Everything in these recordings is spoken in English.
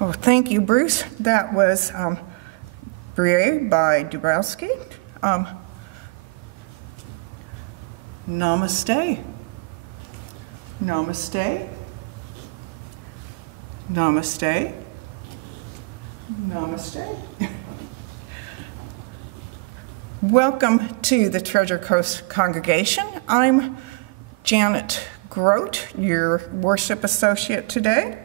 Oh, thank you, Bruce. That was Brie by Dubrowski. Namaste. Namaste. Namaste. Namaste. Welcome to the Treasure Coast congregation. I'm Janet Grote, your worship associate today.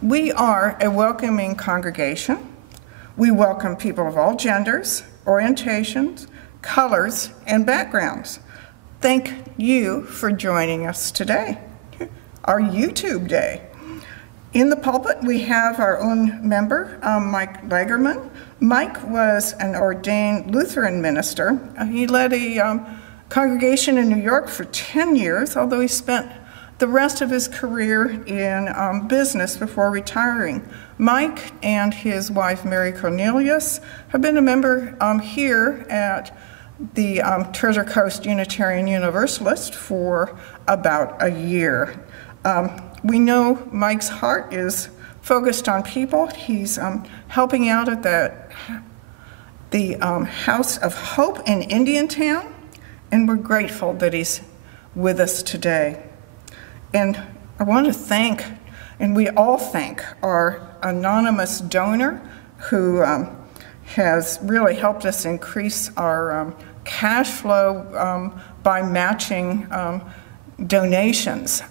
We are a welcoming congregation. We welcome people of all genders, orientations, colors, and backgrounds. Thank you for joining us today, our YouTube day. In the pulpit, we have our own member, Mike Lagerman. Mike was an ordained Lutheran minister. He led a congregation in New York for 10 years, although he spent the rest of his career in business before retiring. Mike and his wife, Mary Cornelius, have been a member here at the Treasure Coast Unitarian Universalist for about a year. We know Mike's heart is focused on people. He's helping out at the House of Hope in Indiantown, and we're grateful that he's with us today. And I want to thank, and we all thank, our anonymous donor who has really helped us increase our cash flow by matching donations.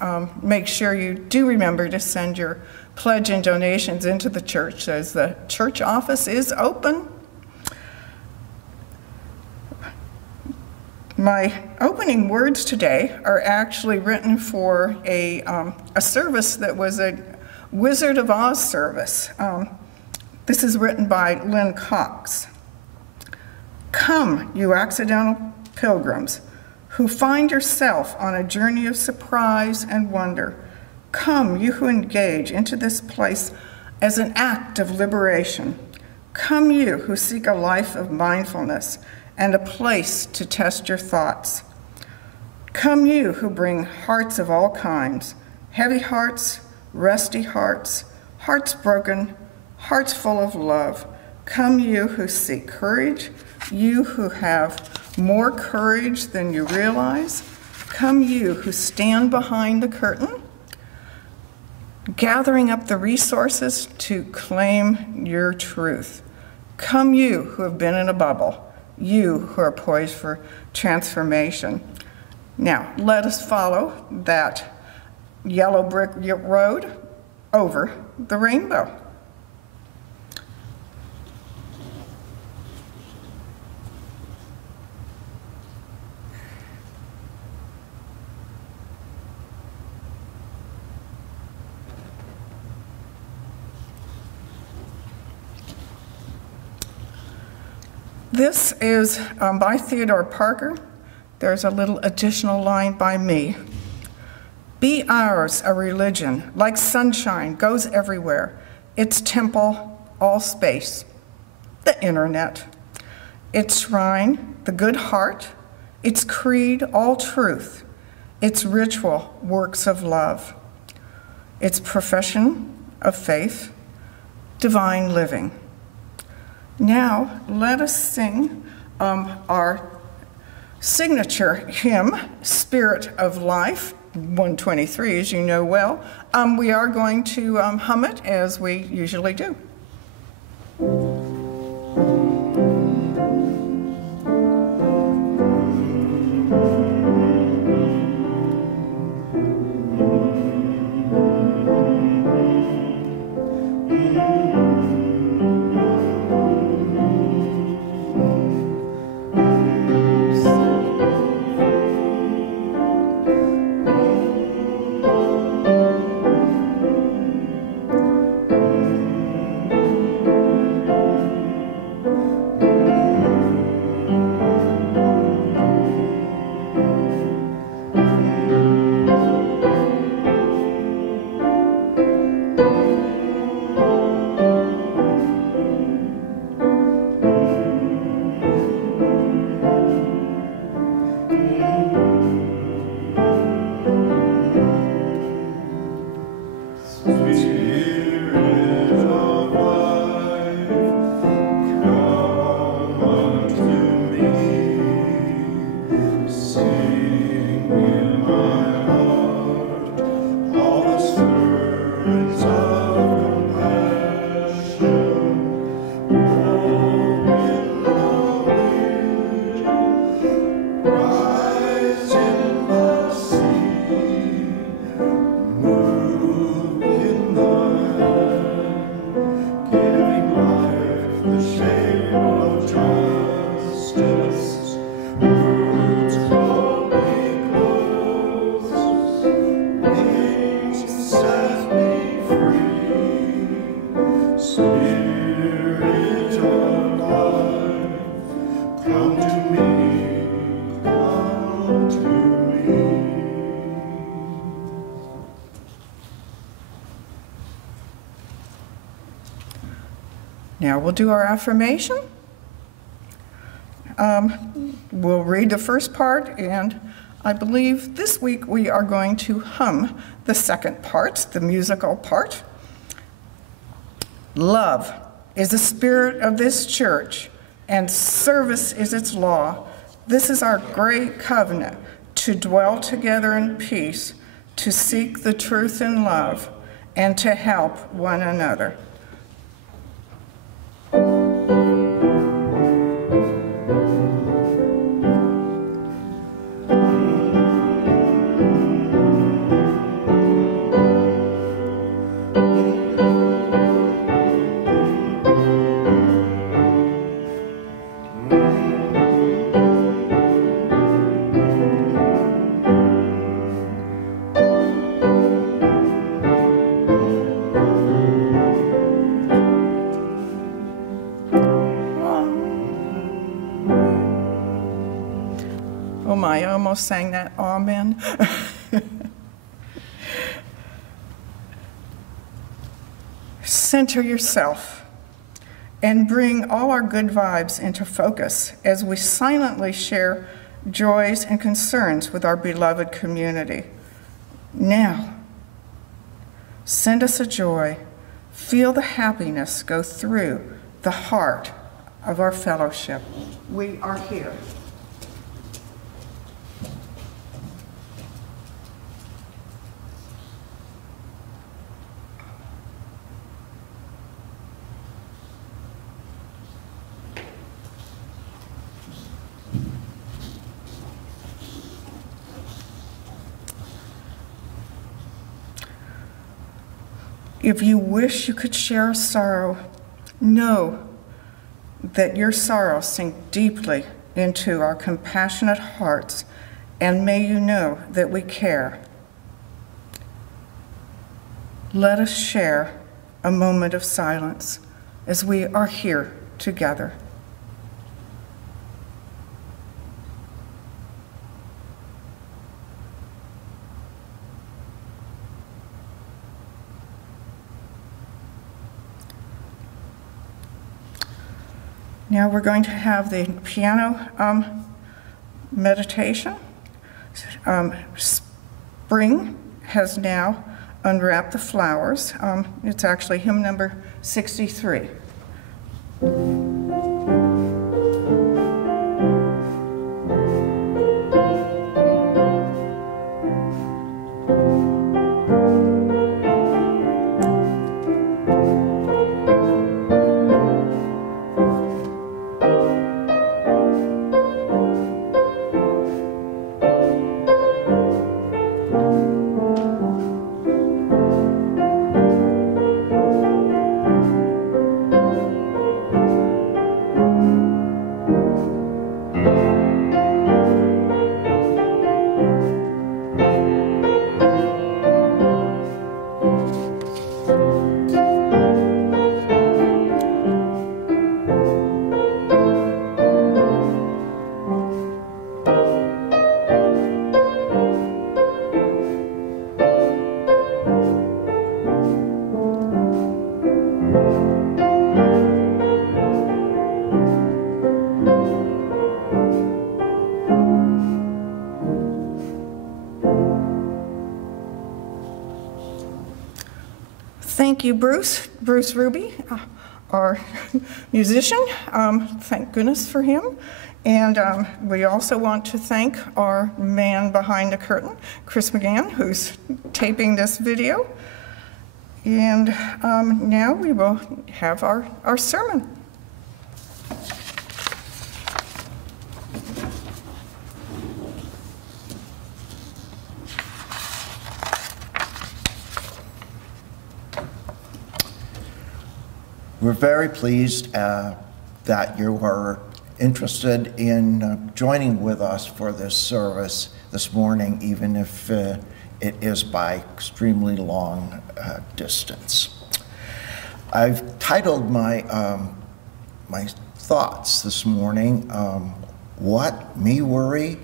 Make sure you do remember to send your pledge and donations into the church, as the church office is open. My opening words today are actually written for a service that was a Wizard of Oz service. This is written by Lynn Cox. Come, you accidental pilgrims, who find yourself on a journey of surprise and wonder. Come, you who engage into this place as an act of liberation. Come, you who seek a life of mindfulness and a place to test your thoughts. Come, you who bring hearts of all kinds, heavy hearts, rusty hearts, hearts broken, hearts full of love. Come, you who seek courage, you who have more courage than you realize. Come, you who stand behind the curtain, gathering up the resources to claim your truth. Come, you who have been in a bubble, you who are poised for transformation. Now, let us follow that yellow brick road over the rainbow. This is by Theodore Parker. There's a little additional line by me. Be ours a religion, like sunshine, goes everywhere. Its temple, all space, the internet. Its shrine, the good heart. Its creed, all truth. Its ritual, works of love. Its profession of faith, divine living. Now, let us sing our signature hymn, Spirit of Life, 123, as you know well. We are going to hum it as we usually do. Now we'll do our affirmation. We'll read the first part, and I believe this week we are going to hum the second part, the musical part. Love is the spirit of this church, and service is its law. This is our great covenant, to dwell together in peace, to seek the truth in love, and to help one another. Oh my, I almost sang that amen. Center yourself and bring all our good vibes into focus as we silently share joys and concerns with our beloved community. Now, send us a joy. Feel the happiness go through the heart of our fellowship. We are here. If you wish you could share a sorrow, know that your sorrow sink deeply into our compassionate hearts, and may you know that we care. Let us share a moment of silence as we are here together. Now we're going to have the piano meditation. Spring has now unwrapped the flowers. It's actually hymn number 63. Thank you, Bruce Ruby, our musician. Thank goodness for him. And we also want to thank our man behind the curtain, Chris McGann, who's taping this video. And now we will have our sermon. We're very pleased that you are interested in joining with us for this service this morning, even if it is by extremely long distance. I've titled my my thoughts this morning, What Me Worry?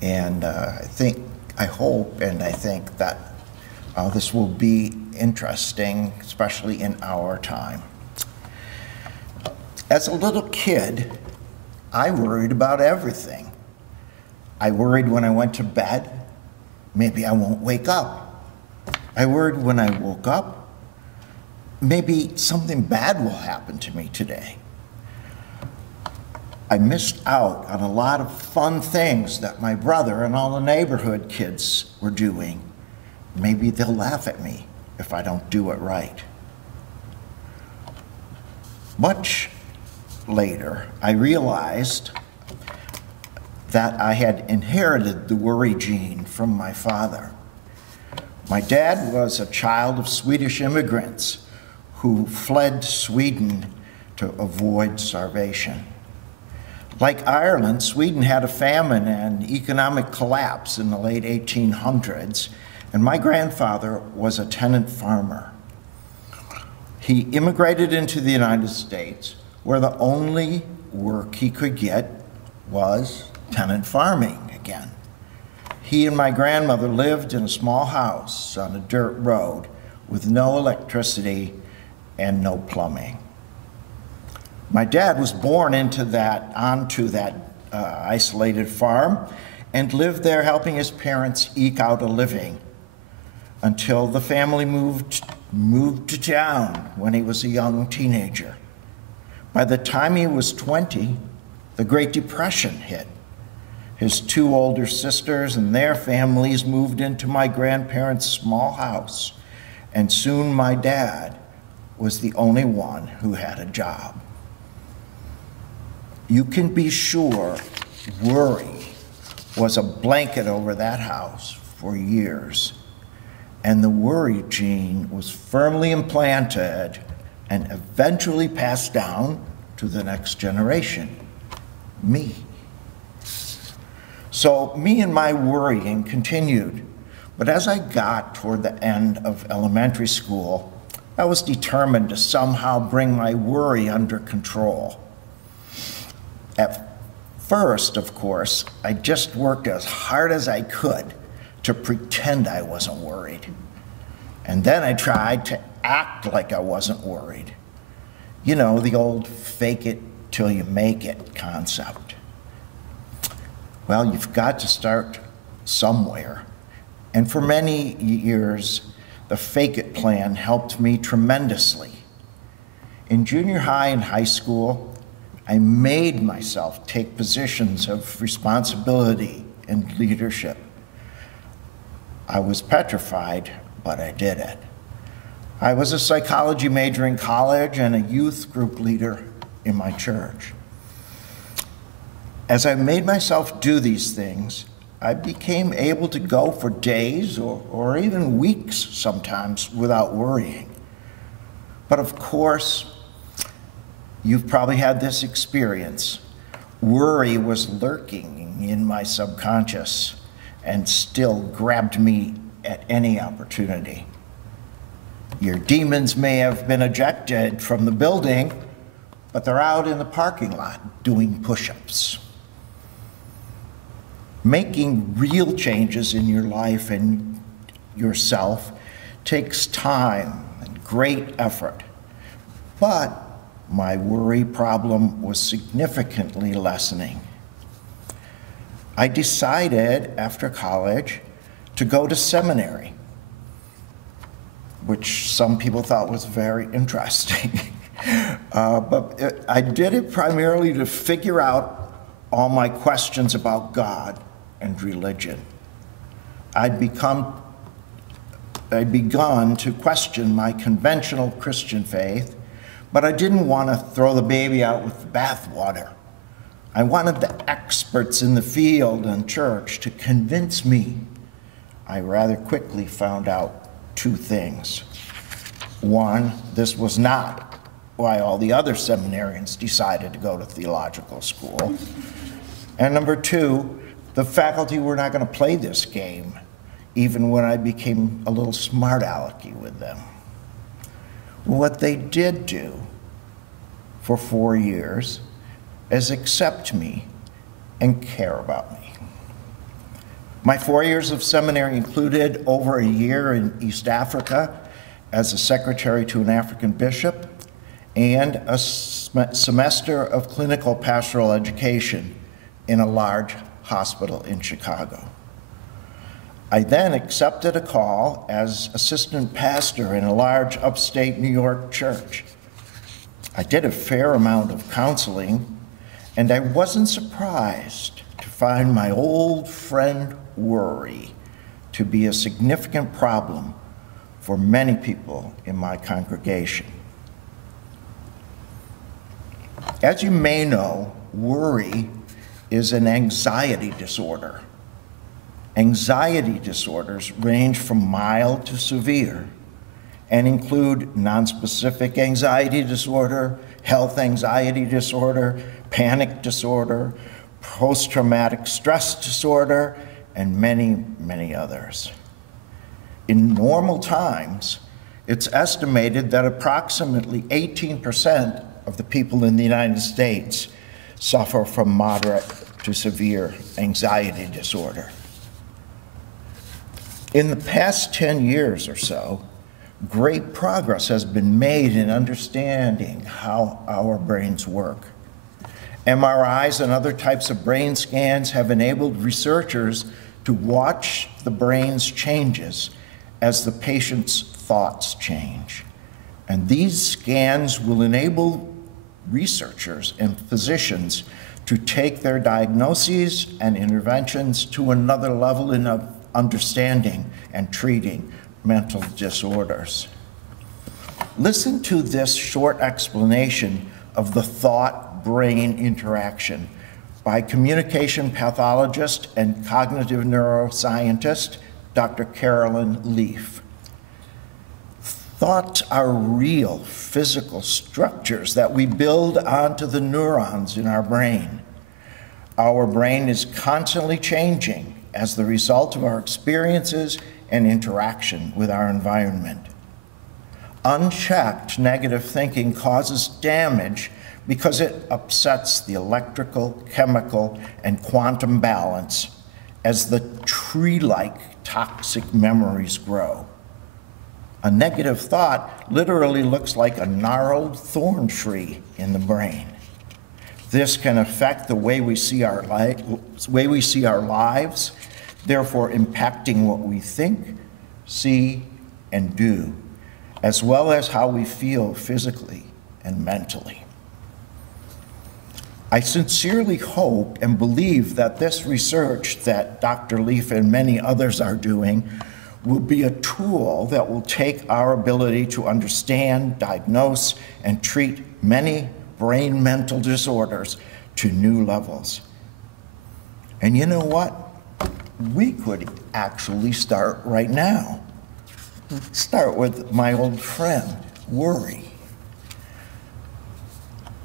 And I hope, and I think that This will be interesting, especially in our time. As a little kid, I worried about everything. I worried when I went to bed, maybe I won't wake up. I worried when I woke up, maybe something bad will happen to me today. I missed out on a lot of fun things that my brother and all the neighborhood kids were doing. Maybe they'll laugh at me if I don't do it right. Much later, I realized that I had inherited the worry gene from my father. My dad was a child of Swedish immigrants who fled Sweden to avoid starvation. Like Ireland, Sweden had a famine and economic collapse in the late 1800s, and my grandfather was a tenant farmer. He immigrated into the United States, where the only work he could get was tenant farming again. He and my grandmother lived in a small house on a dirt road with no electricity and no plumbing. My dad was born onto that isolated farm and lived there helping his parents eke out a living until the family moved to town when he was a young teenager. By the time he was 20, the Great Depression hit. His two older sisters and their families moved into my grandparents' small house, and soon my dad was the only one who had a job. You can be sure worry was a blanket over that house for years, and the worry gene was firmly implanted and eventually passed down to the next generation, me. So me and my worrying continued, but as I got toward the end of elementary school, I was determined to somehow bring my worry under control. At first, of course, I just worked as hard as I could to pretend I wasn't worried. And then I tried to act like I wasn't worried. You know, the old fake it till you make it concept. Well, you've got to start somewhere. And for many years, the fake it plan helped me tremendously. In junior high and high school, I made myself take positions of responsibility and leadership. I was petrified, but I did it. I was a psychology major in college and a youth group leader in my church. As I made myself do these things, I became able to go for days or even weeks sometimes without worrying. But of course, you've probably had this experience. Worry was lurking in my subconscious and still grabbed me at any opportunity. Your demons may have been ejected from the building, but they're out in the parking lot doing push-ups. Making real changes in your life and yourself takes time and great effort. But my worry problem was significantly lessening. I decided after college to go to seminary, which some people thought was very interesting. But I did it primarily to figure out all my questions about God and religion. I'd begun to question my conventional Christian faith, but I didn't want to throw the baby out with the bathwater. I wanted the experts in the field and church to convince me. I rather quickly found out two things. One, this was not why all the other seminarians decided to go to theological school. And number two, the faculty were not going to play this game, even when I became a little smart alecky with them. What they did do for 4 years is accept me and care about me. My 4 years of seminary included over a year in East Africa as a secretary to an African bishop and a semester of clinical pastoral education in a large hospital in Chicago. I then accepted a call as assistant pastor in a large upstate New York church. I did a fair amount of counseling, and I wasn't surprised to find my old friend worry to be a significant problem for many people in my congregation. As you may know, worry is an anxiety disorder. Anxiety disorders range from mild to severe and include nonspecific anxiety disorder, health anxiety disorder, panic disorder, post-traumatic stress disorder, and many, many others. In normal times, it's estimated that approximately 18% of the people in the United States suffer from moderate to severe anxiety disorder. In the past 10 years or so, great progress has been made in understanding how our brains work. MRIs and other types of brain scans have enabled researchers to watch the brain's changes as the patient's thoughts change. And these scans will enable researchers and physicians to take their diagnoses and interventions to another level in understanding and treating mental disorders. Listen to this short explanation of the thought-brain interaction by communication pathologist and cognitive neuroscientist, Dr. Carolyn Leaf. Thoughts are real physical structures that we build onto the neurons in our brain. Our brain is constantly changing as the result of our experiences and interaction with our environment. Unchecked negative thinking causes damage because it upsets the electrical, chemical, and quantum balance as the tree-like toxic memories grow. A negative thought literally looks like a gnarled thorn tree in the brain. This can affect the way we see our lives, therefore impacting what we think, see, and do, as well as how we feel physically and mentally. I sincerely hope and believe that this research that Dr. Leaf and many others are doing will be a tool that will take our ability to understand, diagnose, and treat many brain mental disorders to new levels. And you know what? We could actually start right now. Start with my old friend, worry.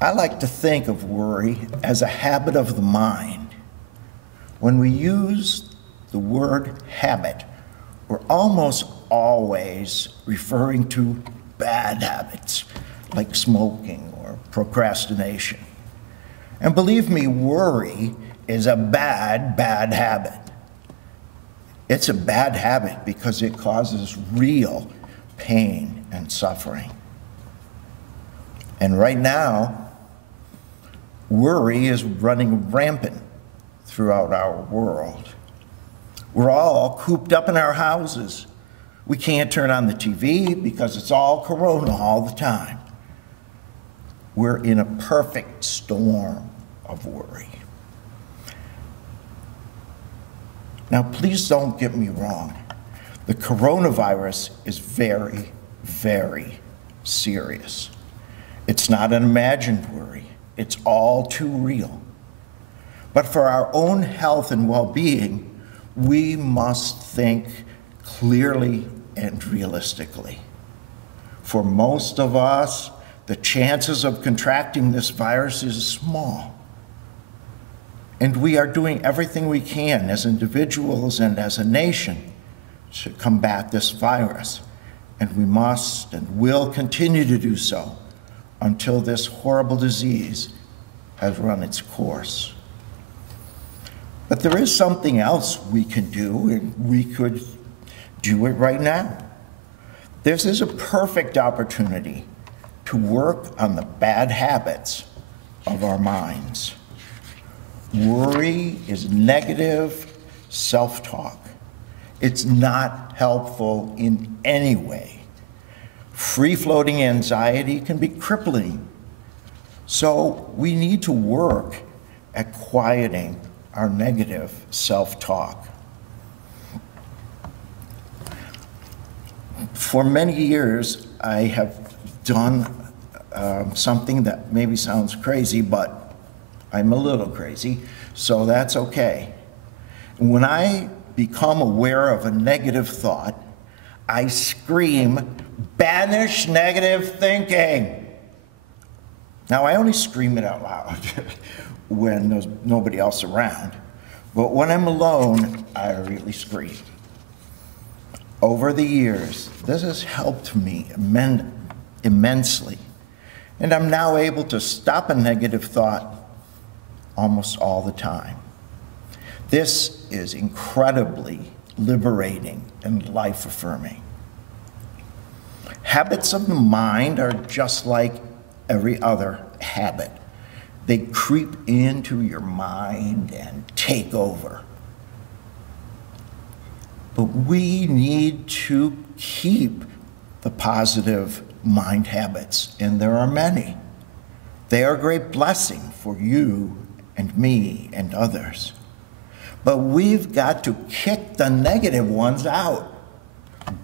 I like to think of worry as a habit of the mind. When we use the word habit, we're almost always referring to bad habits like smoking or procrastination. And believe me, worry is a bad habit. It's a bad habit because it causes real pain and suffering. And right now, worry is running rampant throughout our world. We're all cooped up in our houses. We can't turn on the TV because it's all corona all the time. We're in a perfect storm of worry. Now, please don't get me wrong. The coronavirus is very, very serious. It's not an imagined worry. It's all too real. But for our own health and well-being, we must think clearly and realistically. For most of us, the chances of contracting this virus is small. And we are doing everything we can as individuals and as a nation to combat this virus. And we must and will continue to do so until this horrible disease has run its course. But there is something else we can do, and we could do it right now. This is a perfect opportunity to work on the bad habits of our minds. Worry is negative self-talk. It's not helpful in any way. Free-floating anxiety can be crippling. So we need to work at quieting our negative self-talk. For many years, I have done something that maybe sounds crazy, but I'm a little crazy, so that's okay. When I become aware of a negative thought, I scream, "Banish negative thinking!" Now, I only scream it out loud when there's nobody else around, but when I'm alone, I really scream. Over the years, this has helped me immensely, and I'm now able to stop a negative thought almost all the time. This is incredibly liberating and life-affirming. Habits of the mind are just like every other habit. They creep into your mind and take over. But we need to keep the positive mind habits, and there are many. They are a great blessing for you and me and others. But we've got to kick the negative ones out.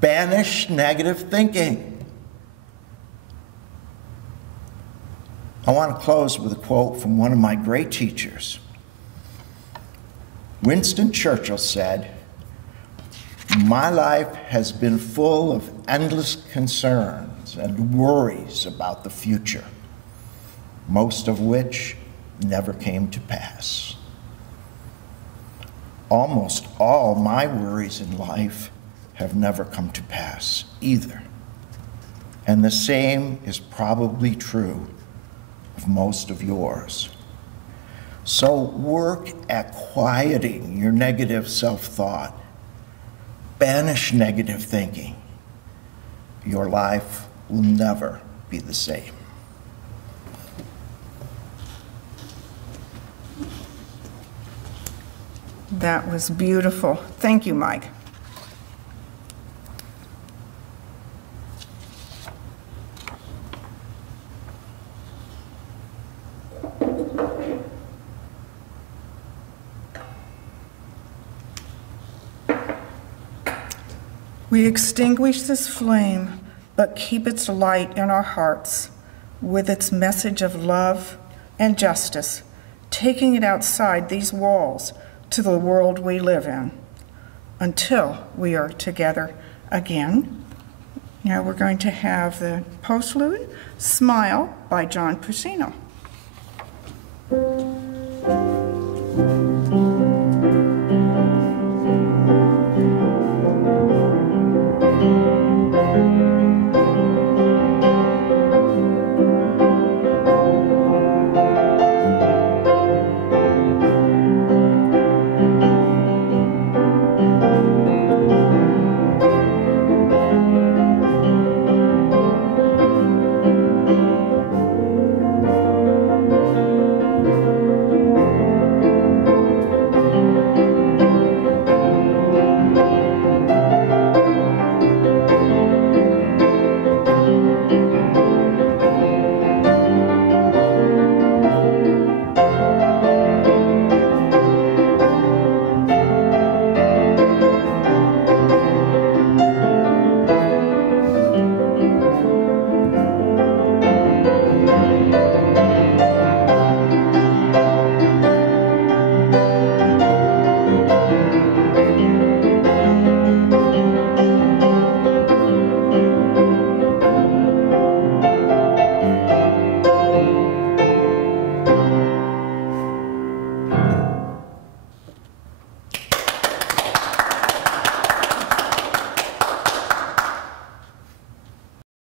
Banish negative thinking. I want to close with a quote from one of my great teachers. Winston Churchill said, "My life has been full of endless concerns and worries about the future, most of which never came to pass. Almost all my worries in life have never come to pass either. And the same is probably true of most of yours. So work at quieting your negative self-thought. Banish negative thinking. Your life will never be the same." That was beautiful. Thank you, Mike. We extinguish this flame, but keep its light in our hearts with its message of love and justice, taking it outside these walls to the world we live in until we are together again. Now we're going to have the postlude, "Smile" by John Pusino.